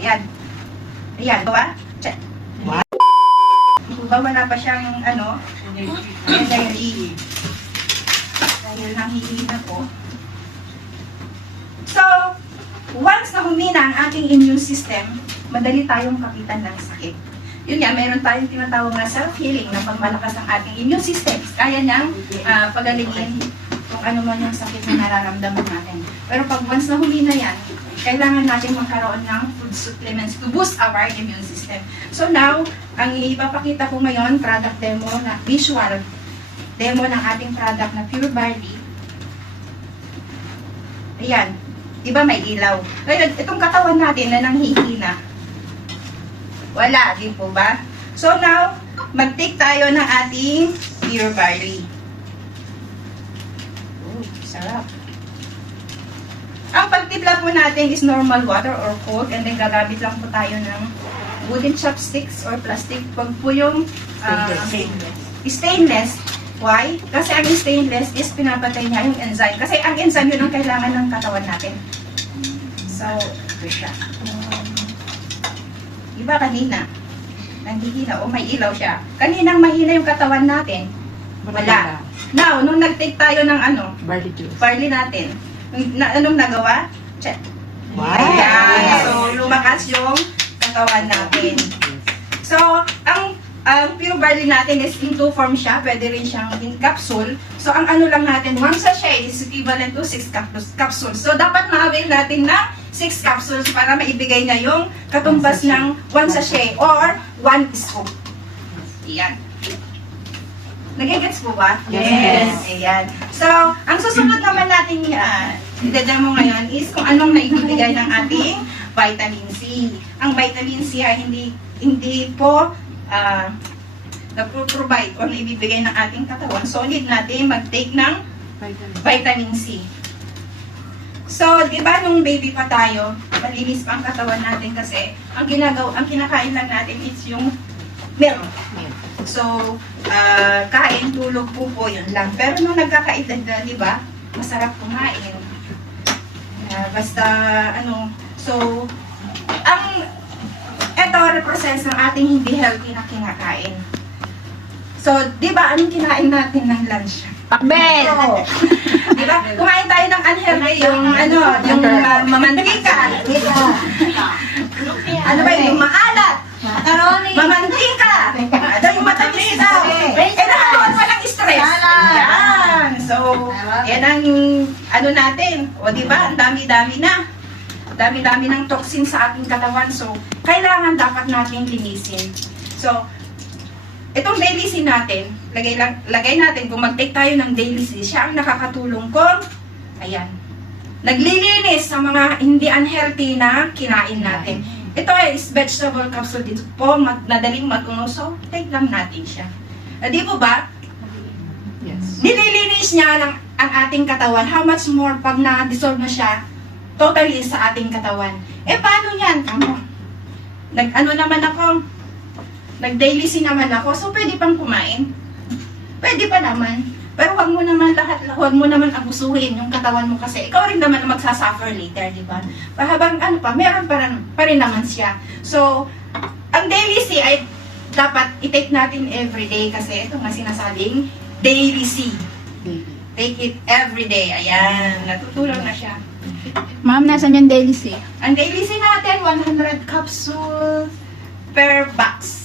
Ayan. Ayan, ba? Check. Wala pa siyang energy. Dahil nangihina po. So, once na humina ang ating immune system, madali tayong kapitan ng sakit. Yun nga, meron tayong tinatawag na self-healing na pagmalakas ang ating immune system. Kaya niyang pagalingin kung ano man yung sakit na nararamdaman natin. Pero pag once na humina yan, kailangan natin magkaroon ng food supplements to boost our immune system. So now, ang ipapakita ko ngayon, product demo na visual demo ng ating product na Pure Barley. Ayan. Diba may ilaw? Ngayon, itong katawan natin na nanghihina. Wala, di po ba? So now, mag-take tayo ng ating Pure Barley. Sarap. Ang pagtipla po natin is normal water or cold, and then gagamit lang po tayo ng wooden chopsticks or plastic. Pag po yung stainless. Why? Kasi ang stainless is pinapatay niya yung enzyme. Kasi ang enzyme yun ang kailangan ng katawan natin. So, ito siya. Iba kanina. Nandihina. O may ilaw siya. Kaninang mahina yung katawan natin. Wala. Now, nung nag-take tayo ng Barley juice. barley natin. Anong nagawa? Check. Wow! Ayan. So, lumakas yung katawan natin. So, ang Pure Barley natin is in 2 form siya. Pwede rin siyang in capsule. So, ang ano lang natin, 1 sachet is equivalent to 6 capsules. So, dapat ma-avail natin ng 6 capsules para maibigay niya yung katumbas ng 1 sachet or 1 scoop. Ayan. Nagigets po ba? Yes. Ayan. So, ang susunod naman natin i-demo ngayon is kung anong naibibigay ng ating vitamin C. Ang vitamin C ay hindi po nagpo-provide o naibibigay ng ating katawan. So, need natin mag-take ng vitamin C. So, di ba nung baby pa tayo, malinis pa ang katawan natin kasi ang kinakain lang natin is yung milk. So, kain, tulog, pupo, yun lang. Pero nung nagkakaedad na, di ba, masarap kumain. Basta, so, ito represents ng ating hindi healthy na kinakain. So, di ba, anong kinain natin ng lunch? Pakbet! Oo. Di ba? Kumain tayo ng unhealthy, yung mamantika. Ano ba yung maalat? Mamantika. Yung matamis daw. Nakaluan pa ng stress. Yan. So, yan ang natin. O di ba? Ang dami-dami na. Dami-dami ng toxin sa ating katawan. So, kailangan dapat natin linisin. So, itong daily C natin, lagay natin, kung mag-take tayo ng daily C, siya ang nakakatulong kung, ayan, naglilinis sa mga hindi unhealthy na kinain natin. Ito is vegetable capsule dito po, madaling matunaw, so take lang natin siya. Di po ba? Yes. Nililinis niya ang ating katawan. How much more pag na-dissolve na siya totally sa ating katawan. Paano yan? Nag-daily C naman ako, so pwede pang kumain. Pwede pa naman. Pero huwag mo naman abusuhin yung katawan mo kasi ikaw rin naman ang magsasuffer later, di ba? Habang meron pa rin naman siya. So, ang daily C ay dapat i-take natin everyday kasi ito nga sinasabing daily C. Take it everyday. Ayan, natutulong na siya. Ma'am, nasan yung daily C? Ang daily C natin, 100 capsules per box.